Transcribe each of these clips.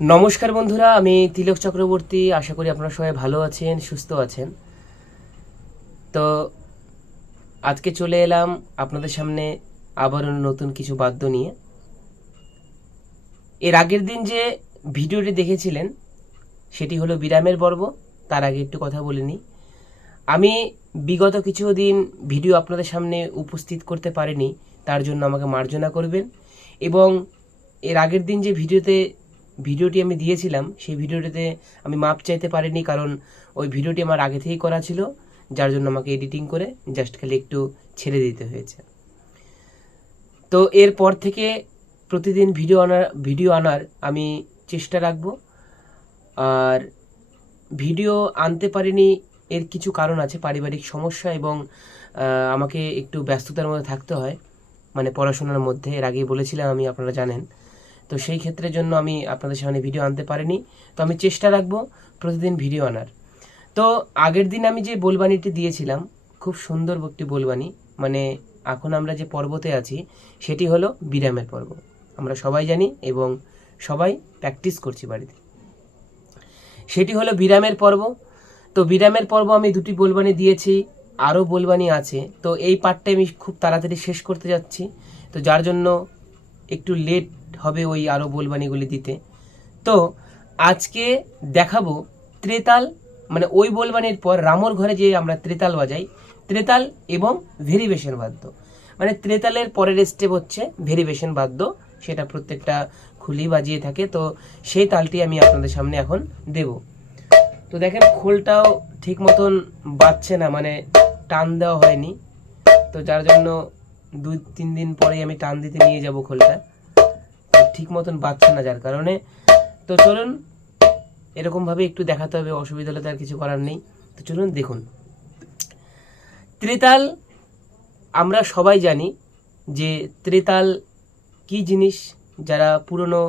নমস্কার বন্ধুরা, আমি তিলক চক্রবর্তী। আশা করি আপনারা সবাই ভালো আছেন, সুস্থ আছেন। তো আজকে চলে এলাম আপনাদের সামনে আবারও নতুন কিছু বাদ্য নিয়ে। এর আগের দিন যে ভিডিওটি দেখেছিলেন, সেটি হলো বিরামের পর্ব। তার আগে একটু কথা বলে নিই। আমি বিগত কিছু দিন ভিডিও আপনাদের সামনে উপস্থিত করতে পারিনি, তার জন্য আমাকে মার্জনা করবেন। এবং এর আগের দিন যে ভিডিওতে ভিডিওটি আমি দিয়েছিলাম, সেই ভিডিওটিতে আমি মাপ চাইতে পারিনি কারণ ওই ভিডিওটি আমার আগে থেকেই করা ছিল, যার জন্য আমাকে এডিটিং করে জাস্ট খালি একটু ছেড়ে দিতে হয়েছে। তো এরপর থেকে প্রতিদিন ভিডিও আনার ভিডিও আনার আমি চেষ্টা রাখব। আর ভিডিও আনতে পারিনি এর কিছু কারণ আছে, পারিবারিক সমস্যা এবং আমাকে একটু ব্যস্ততার মধ্যে থাকতে হয়। মানে পড়াশোনার মধ্যে, এর আগেই বলেছিলাম আমি, আপনারা জানেন। তো সেই ক্ষেত্রের জন্য আমি আপনাদের সামনে ভিডিও আনতে পারিনি। তো আমি চেষ্টা রাখব প্রতিদিন ভিডিও আনার। তো আগের দিন আমি যে বোলবানিটি দিয়েছিলাম, খুব সুন্দর একটি বোলবানি মানে এখন আমরা যে পর্বতে আছি, সেটি হলো বিরামের পর্ব। আমরা সবাই জানি এবং সবাই প্র্যাকটিস করছি বাড়িতে। সেটি হলো বিরামের পর্ব। তো বিরামের পর্ব আমি দুটি বোলবানি দিয়েছি, আরও বোলবানি আছে। তো এই পার্টটা আমি খুব তাড়াতাড়ি শেষ করতে যাচ্ছি। তো যার জন্য একটু লেট হবে ওই আরও বোলবানিগুলি দিতে। তো আজকে দেখাবো ত্রেতাল মানে ওই বোলবানির পর রামর ঘরে যে আমরা ত্রেতাল বাজাই। ত্রেতাল এবং ভেরিবেশন বাদ্য। মানে ত্রেতালের পরের স্টেপ হচ্ছে ভেরিবেশন বাদ্য, সেটা প্রত্যেকটা খুলি বাজিয়ে থাকে। তো সেই তালটি আমি আপনাদের সামনে এখন দেব। তো দেখেন খোলটাও ঠিক মতন বাজছে না মানে টান দেওয়া হয়নি। তো যার জন্য দুই তিন দিন পরেই আমি টান দিতে নিয়ে যাব খোলটা। ঠিক মতন বাজছে না যার কারণে। তো চলুন, এরকমভাবে একটু দেখাতে হবে, অসুবিধা হলে তার কিছু করার নেই। তো চলুন দেখুন। ত্রিতাল, আমরা সবাই জানি যে ত্রিতাল কি জিনিস, যারা পুরনো,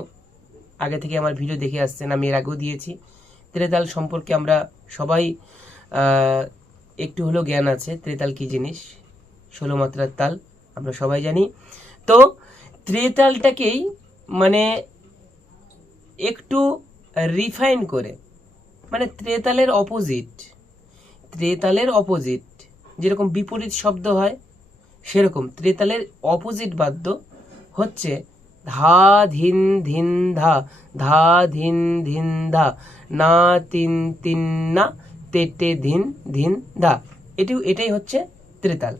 আগে থেকে আমার ভিডিও দেখে আসছেন, আমি এর আগেও দিয়েছি। ত্রেতাল সম্পর্কে আমরা সবাই একটু হলেও জ্ঞান আছে, ত্রেতাল কি জিনিস, ষোলো মাত্রার তাল। আমরা সবাই জানি। তো ত্রেতালটাকেই মানে একটু রিফাইন করে মানে ত্রেতালের অপোজিট ত্রেতালের অপোজিট যেরকম বিপরীত শব্দ হয়, সেরকম ত্রেতালের অপোজিট বাদ্য হচ্ছে ধা ধিন ধিন ধা ধা ধিন ধিন ধা, না তিন তিন না তেটে ধিন ধিন ধা। এটি এটাই হচ্ছে ত্রেতাল।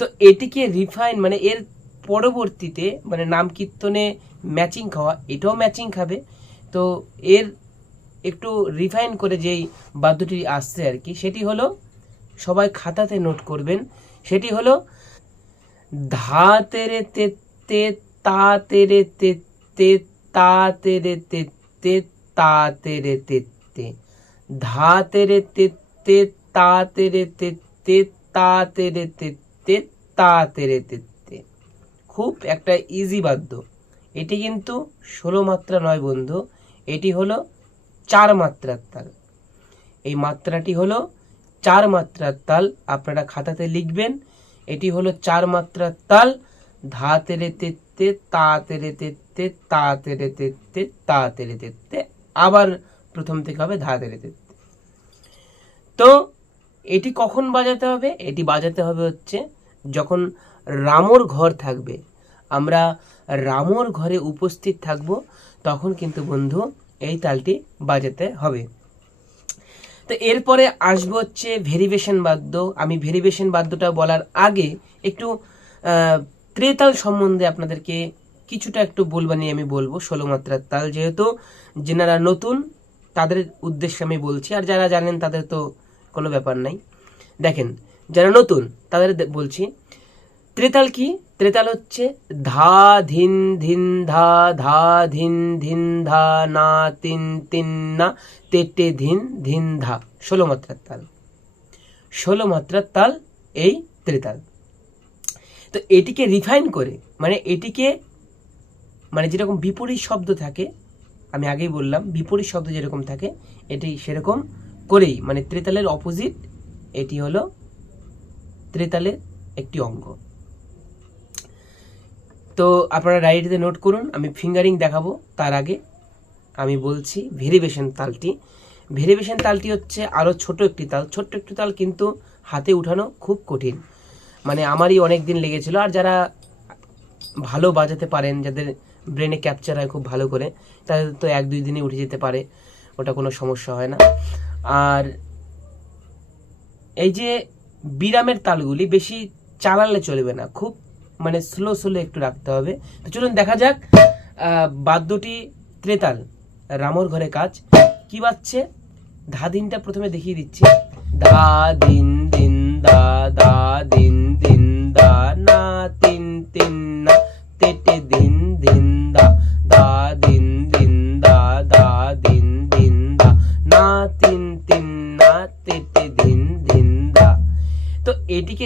তো এটিকে রিফাইন মানে এর পরবর্তীতে মানে নাম কীর্তনে ম্যাচিং খাওয়া, এটাও ম্যাচিং খাবে। তো এর একটু রিফাইন করে যেই বাদ্যটি আসছে আর কি, সেটি হলো, সবাই খাতাতে নোট করবেন, সেটি হলো, ধা তেরে তে তে তা তেরে তে তে তা তেরে তে তে তা তেরে তে তে। ধা তেরে তে তে তা তেরে তে তে তা তেরে তে তে তা তেরে তে তে খুব একটা ইজি বাদ্য। এটি কিন্তু ষোলো মাত্রা নয় বন্ধু, এটি হলো চার মাত্রার তাল। এই মাত্রাটি হলো চার মাত্রার তাল আপনারা খাতাতে লিখবেন। এটি হলো চার মাত্রার তাল ধা তেরে তেত্তে তা তেরে তেত্তে তা তেরে তেত্তে তা তেরে তেত্তে, আবার প্রথম থেকে হবে ধা তেরে তেত্তে। তো এটি কখন বাজাতে হবে? এটি বাজাতে হবে হচ্ছে যখন রামর ঘর থাকবে। আমরা রামর ঘরে উপস্থিত থাকব, তখন কিন্তু বন্ধু এই তালটি বাজাতে হবে। তো এরপরে আসব হচ্ছে ভেরিভেশন বাদ্য। আমি ভেরিভেশন বাদ্যটা বলার আগে একটু ত্রেতাল সম্বন্ধে আপনাদেরকে কিছুটা একটু বলবানি আমি বলব। ষোলো মাত্রার তাল যেহেতু, যেনারা নতুন, তাদের উদ্দেশ্যে আমি বলছি। আর যারা জানেন তাদের তো কোনো ব্যাপার নাই। দেখেন, যারা নতুন, তাদের বলছি, ত্রেতাল কি? ত্রেতাল হচ্ছে ধা, ধিন ধিন, ধা ধা, ধিন ধিন, ধা, না, তিন তিন, না তেটে ধিন ধিন, ধা। ষোলো মাত্রার তাল। ষোলো মাত্রার তাল এই ত্রেতাল। তো এটিকে রিফাইন করে মানে এটিকে মানে যেরকম বিপরীত শব্দ থাকে, আমি আগেই বললাম, বিপরীত শব্দ যেরকম থাকে, এটি সেরকম করেই মানে ত্রিতালের অপোজিট এটি হলো ত্রিতালের একটি অঙ্গ। তো আপনারা ডায়েরিতে নোট করুন, আমি ফিঙ্গারিং দেখাবো তার আগে। আমি বলছি ভেরিভেশন তালটি। ভেরিভেশন তালটি হচ্ছে আরও ছোট একটি তাল। ছোট্ট একটি তাল কিন্তু হাতে উঠানো খুব কঠিন। মানে আমারই অনেক দিন লেগেছিল, আর যারা ভালো বাজাতে পারেন, যাদের ব্রেনে ক্যাপচার হয় খুব ভালো করে, তাদের তো এক দুই দিনে উঠে যেতে পারে, ওটা কোনো সমস্যা হয় না। এই যে বিরামের তালগুলি বেশি চালালে চলবে না, খুব মানে স্লো স্লো একটু রাখতে হবে। তো চলুন দেখা যাক বাদ্যটি ত্রেতাল, রামর ঘরে কাজ কি বাজছে? ধা দিনটা প্রথমে দেখিয়ে দিচ্ছি। ধা দিন দিন দা দা দিন দিন।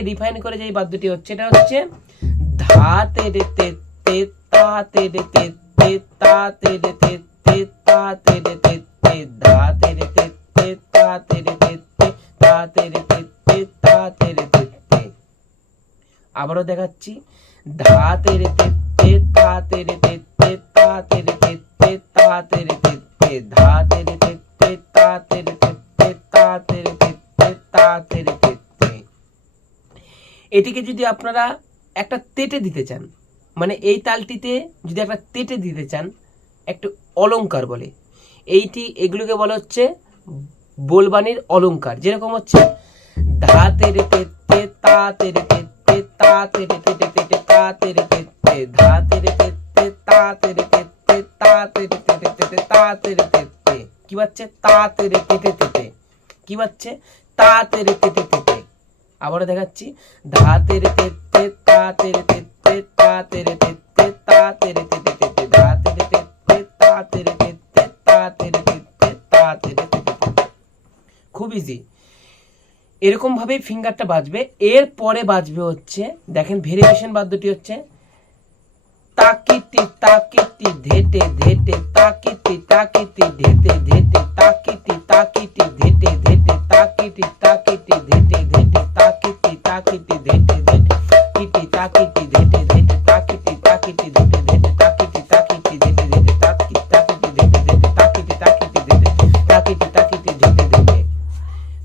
রিফাইন করে যে এই বাদ্যটি হচ্ছে এটা হচ্ছে ধা তেরে তে তে তা তেরে তে তে তা তেরে তে তে তা তেরে তে তে ধা তেরে তে তে তা তেরে তে তে তা তেরে তে তে তা তেরে তে তে আবারও দেখাচ্ছি ধা তেরে তে তে তা তেরে তে তে তা তেরে তে তে তা তেরে তে তে ধা তে তে তা তেরে তে তে তা তেরে তে তে তা তেরে তে তে এটিকে যদি আপনারা একটা তেটে দিতে চান মানে এই তালটিতে যদি একটা তেটে দিতে চান একটু অলঙ্কার বলে এইটি এগুলোকে বলা হচ্ছে বোলবানির অলঙ্কার যেরকম হচ্ছে ধা তেরে তে তে তা তেরে তে তে তা তেরে তে তে তে তা তেরে তে তে ধা তেরে তে তে তা তেরে তে তে তা তেরে তে তে তে তা তেরে তে তে কি বাচ্ছে তা তেরে তে তে তে কি বাচ্ছে তা তেরে তে তে তে আবারও দেখাচ্ছি তে তে তা তে তে তা তে তে তা তে তে তে তে তে তে তা খুব ইজি এরকম ভাবে ফিঙ্গারটা বাজবে এর পরে বাজবে হচ্ছে দেখেন ভেরিয়েশন বাদ্যটি হচ্ছে তাকিতি তাকিতি ধেটে ধেটে তাকিতি তাকিতি ধেটে ধেটে তাকিতি তাকিতি ধেটে ধেটে তাকিতি তাকিতি ধেটে ধেটে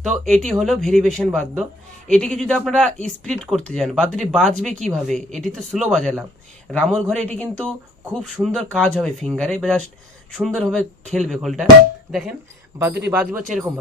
তো এটি হলো ভেরিয়েশন বাদ্য। এটিকে যদি আপনারা স্প্লিট করতে যান, বাদ্যটি বাজবে কীভাবে? এটি তো স্লো বাজালাম। রামর ঘরে এটি কিন্তু খুব সুন্দর কাজ হবে ফিঙ্গারে, জাস্ট সুন্দরভাবে খেলবে খোলটা। দেখেন, বাদ্যটি বাজবে হচ্ছে এরকম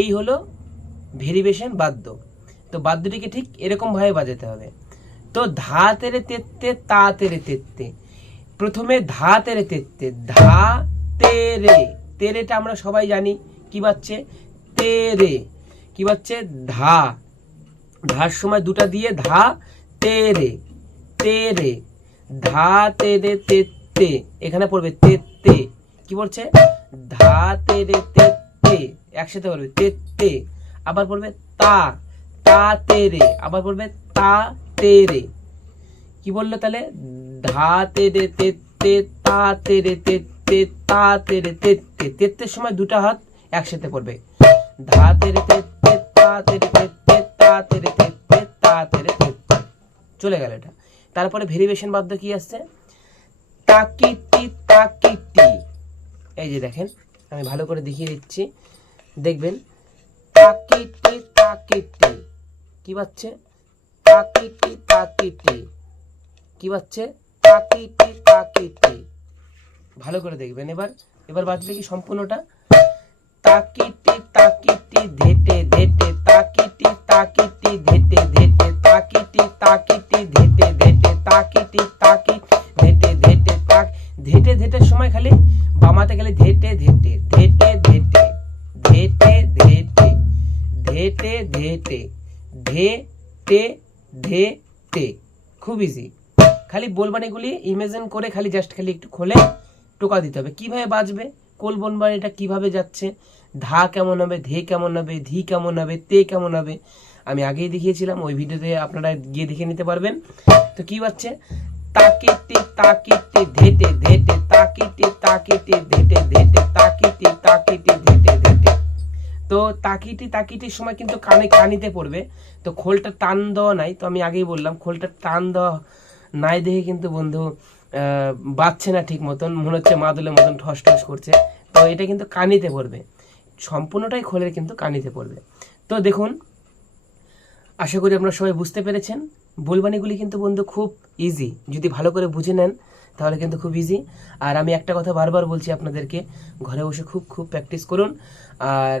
এই হলো ভেরিয়েশন বাদ্য। তো বাদ্যটিকে ঠিক এরকম ভাবে বাজাতে হবে। তো ধা তেরে তেত্তে, তা তেরে তেত্তে। প্রথমে ধা তেরে তেত্তে, ধা তেরে। তেরেটা আমরা সবাই জানি কি বাচ্ছে তেরে। কি বাচ্ছে ধা। ধার সময় দুটা দিয়ে ধা তেরে। তেরে। ধা তেরে তেত্তে। এখানে পড়বে তেত্তে। কি বলছে ধা তেরে তেত্তে। একসাথে পড়বে তে তে। আবার পড়বে তা তা, তে, রে। আবার পড়বে তা, তে, রে। কি বলল তাহলে? ধা, তে, রে, তে তে, তা, তে, রে, তে তে, তা, তে, রে, তে তে। তেত্তের সময় দুটা হাত একসাথে পড়বে ধা, তে, রে, তে তে, তা, তে, রে, তে তে, তা, তে, রে, তে তে, তা, তে, রে, তে চলে গেল এটা। তারপরে ভেরিয়েশন বাদ্য কি আসছে? তাকিতি তাকিতি। এই যে দেখেন, আমি ভালো করে দেখিয়ে দিচ্ছি। দেখবেন তাকিটি তাকিটি কি বাচ্ছে তাকিটি তাকিটি কি বাচ্ছে তাকিটি তাকিটি ভালো করে দেখবেন এবার এবার বাজবে কি সম্পূর্ণটা? তাকিটি তাকিটি ধেটে। ইমেজিন করে খালি জাস্ট খালি একটু খোলে, টোকা দিতে হবে। কীভাবে বাজবে? কোলবন বাড়িটা কীভাবে যাচ্ছে? ধা কেমন হবে? ধে কেমন হবে? ধি কেমন হবে? তে কেমন হবে? আমি আগেই দেখিয়েছিলাম, ওই ভিডিওতে আপনারা গিয়ে দেখে নিতে পারবেন। তো কি পাচ্ছে তাকেতে তাকেতে ধেটে ধেটে তাকেতে তাকেতে ধেটে ধেটে তাকেতে তাকেতে ধেটে ধেটে তো তাকিটি তাকিটির সময় কিন্তু কানে কানিতে পড়বে। তো খোলটা টান দেওয়া নাই, তো আমি আগেই বললাম, খোলটা টান দেওয়া নাই দেখে কিন্তু বন্ধু বাজছে না ঠিক মতন। মনে হচ্ছে মাদুলের মতন ঠস ঠস করছে। তো এটা কিন্তু কানিতে পড়বে। সম্পূর্ণটাই খোলের কিন্তু কানিতে পড়বে। তো দেখুন, আশা করি আপনারা সবাই বুঝতে পেরেছেন। বুলবানিগুলি কিন্তু বন্ধু খুব ইজি যদি ভালো করে বুঝে নেন, তাহলে কিন্তু খুব ইজি আর আমি একটা কথা বারবার বলছি আপনাদেরকে, ঘরে বসে খুব খুব প্র্যাকটিস করুন। আর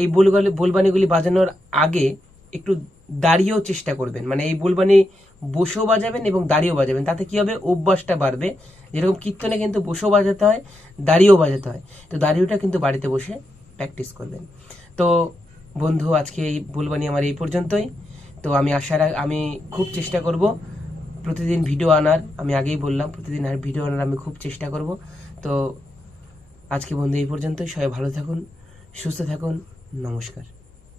এই বুলবানি বুলবানিগুলি বাজানোর আগে একটু দাঁড়িয়েও চেষ্টা করবেন। মানে এই বুলবানি বসেও বাজাবেন এবং দাঁড়িয়েও বাজাবেন। তাতে কি হবে? অভ্যাসটা বাড়বে। যেরকম কীর্তনে কিন্তু বসেও বাজাতে হয়, দাঁড়িয়েও বাজাতে হয়। তো দাঁড়িয়েটা কিন্তু বাড়িতে বসে প্র্যাকটিস করবেন। তো বন্ধু, আজকে এই বুলবানি আমার এই পর্যন্তই। তো আমি আশা আমি খুব চেষ্টা করব প্রতিদিন ভিডিও আনার। আমি আগেই বললাম, প্রতিদিন আর ভিডিও আনার আমি খুব চেষ্টা করব। তো আজকে বন্ধু এই পর্যন্তই। সবাই ভালো থাকুন, সুস্থ থাকুন। নমস্কার।